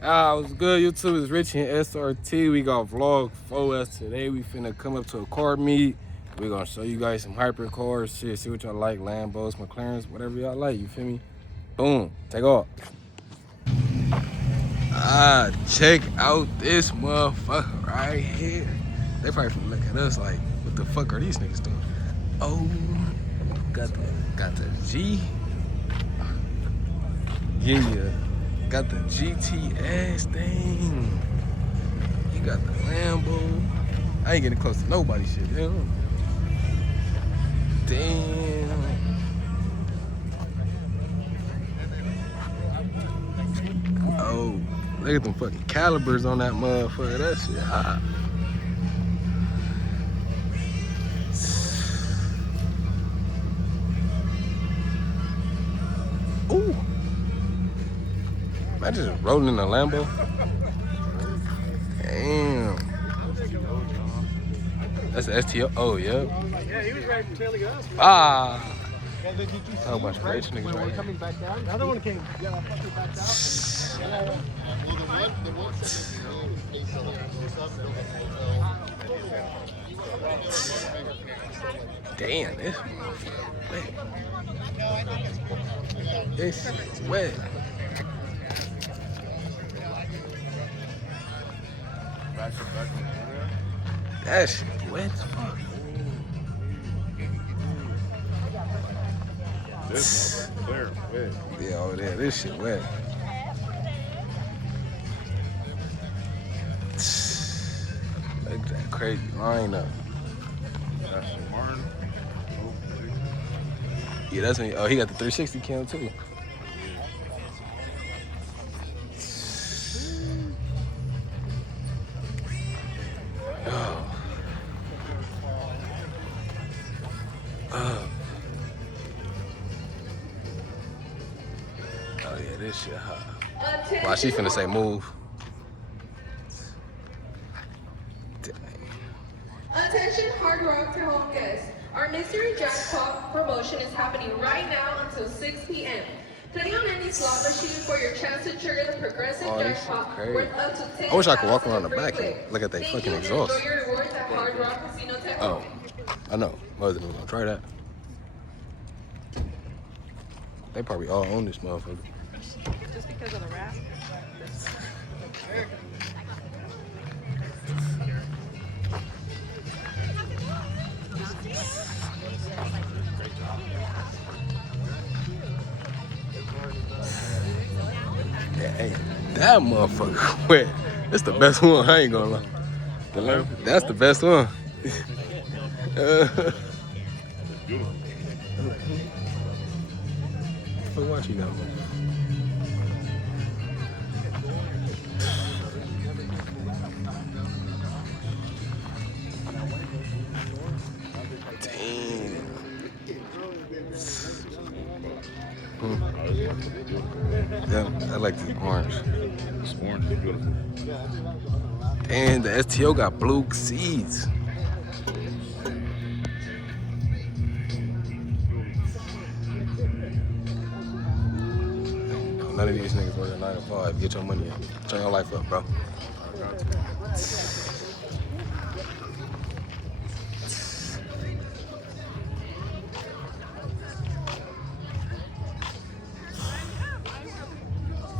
What's good, YouTube? It's Richie and SRT. We got vlog 4S today. We finna come up to a car meet. We're gonna show you guys some hyper cars, shit, see what y'all like, Lambos, McLarens, whatever y'all like, you feel me? Boom, take off. Check out this motherfucker right here. They probably finna look at us like, what the fuck are these niggas doing? Oh, got the G. Yeah. Got the GTS thing. You got the Lambo. I ain't getting close to nobody shit, damn. Oh, look at them fucking calibers on that motherfucker. That shit hot. Ooh. Imagine just rolling in a Lambo. Damn. That's the STO. Oh, yeah. Yeah, he was ready for tailing us. Talk about rich niggas right coming back down. The other one came fucking back down. Damn, this motherfucker wet. This is wet. That shit wet as fuck. This motherfucker wet. Yeah, over there, this shit wet. Look at that crazy lineup. That's Martin. Yeah, that's me. Oh, he got the 360 cam too. Oh yeah, this shit hot. Why she finna say move? Attention Hard Rock to home guests. Our mystery jackpot promotion is happening right now until 6 p.m. Play on any slot machine for your chance to trigger the progressive jackpot worth up to 10,000. I wish I could walk around the back free and look at they Thank fucking you and exhaust. Enjoy your rewards at Hard Rock Casino Tech. Oh, I know. Mother was gonna try that. They probably all own this motherfucker. Just because of the wrap? Yeah, hey, that motherfucker wet. That's the best one. I ain't gonna lie. The Lambo, that's the best one. Fuck, watch you now, man. Yeah, I like the orange. This orange is beautiful. And the STO got blue seats. None of these niggas work at 9 to 5. Get your money up. Turn your life up, bro.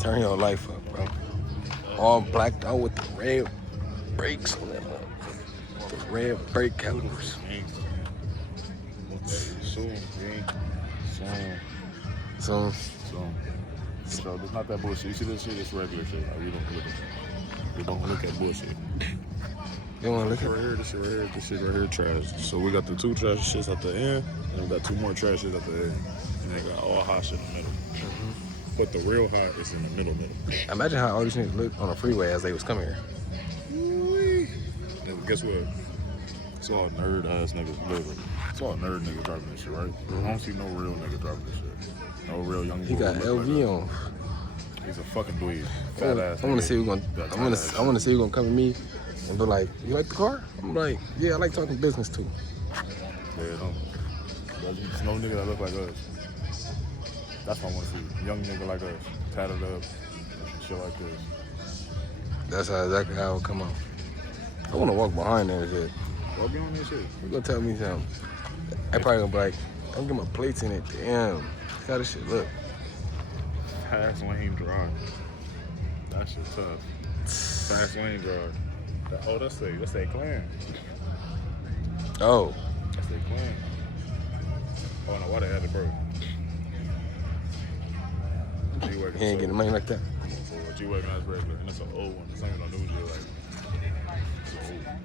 Turn your life up, bro. All blacked out with the red brakes on that motherfucker. The red brake calipers. Soon. So, So it's not that bullshit. You see this shit? It's regular shit. Like, we don't look at bullshit. you wanna look This at shit right here, this shit right here, trash. So we got the two trash shits at the end, and we got two more trash shits at the end. And they got all hot shit in the middle. But the real hot is in the middle. Imagine how all these niggas looked on the freeway as they was coming here. And guess what? It's all nerd ass niggas living. It's all nerd niggas driving this shit, right? I don't see no real nigga driving this shit. No real young. He got LV on. He's a fucking dweeb. Fat ass. I want to see who gonna. I want to see who gonna come to me and be like, "You like the car?" I'm like, "Yeah, I like talking business too." Yeah, no. There's no nigga that look like us. That's what I want to see. Young nigga like us, tatted up, shit like this. That's exactly how it would come out. I want to walk behind that shit. Walk behind that shit. You gonna tell me something? I probably gonna be like, I'm getting my plates in it. Damn. Look how this shit look. Fast lane drive. That shit tough. Fast lane drive. Oh, that's a clan. Oh. That's a clan. Oh no, why they had it, bro? He ain't getting money like that. G-Wagon is regular, and it's an old one. It's not even a new deal. Like,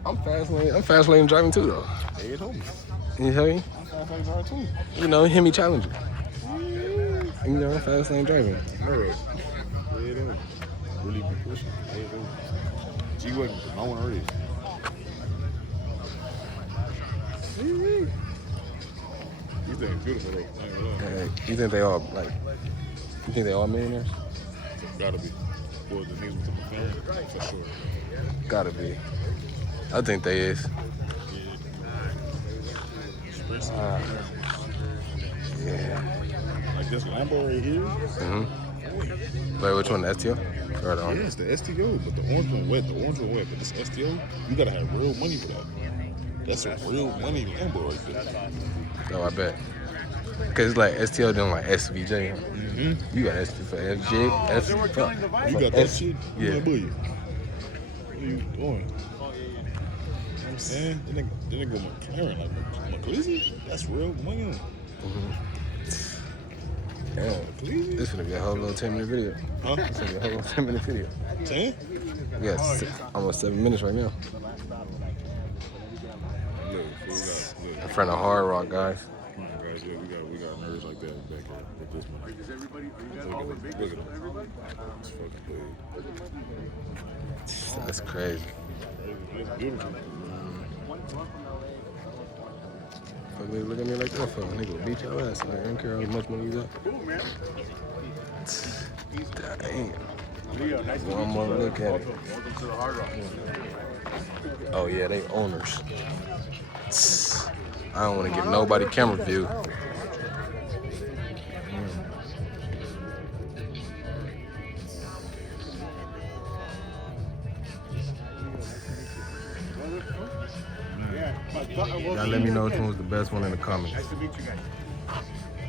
I'm fast lane driving too though. hey, it told me. You hear me? I'm fast lane drive too. You know, hear me challenge you. You know, I'm fast lane driving. Bro, yeah, it is. Really be pushing. Yeah, it is. G-Wagon, no one already. These things beautiful though. I ain't gonna lie. You think they all like? You think they all millionaires? Gotta be. Boy, the niggas with the McLaren, for sure. Gotta be. I think they is. Yeah. Like this Lambo right here. Wait, which one? The STO? Or the orange? Yeah, it's the STO, but the orange one wet. The orange one wet, but this STO, you gotta have real money for that. That's a real money Lambo right there. Oh, I bet. Cause it's like STO doing like SVJ. Huh? You got ST for FJ. You got that shit? Yeah. What are you doing? You know what I'm saying? That nigga McLaren, like McLeese? That's real money. Damn. This finna be a whole little 10-minute video. Huh? This finna be a whole little 10-minute video. 10? We got almost 7 minutes right now. Look, In front of Hard Rock, guys. Come on, guys. Yeah, we got nerves like that back here with this one. Look at them. It's fucking big. That's crazy. It's beautiful. Fuck nigga, look at me like that for nigga will beat your ass. I don't care how much money you got. Dang. One more look at it. Oh yeah, they owners. I don't want to give nobody camera view. Y'all let me know which one was the best one in the comments. Nice to meet you guys.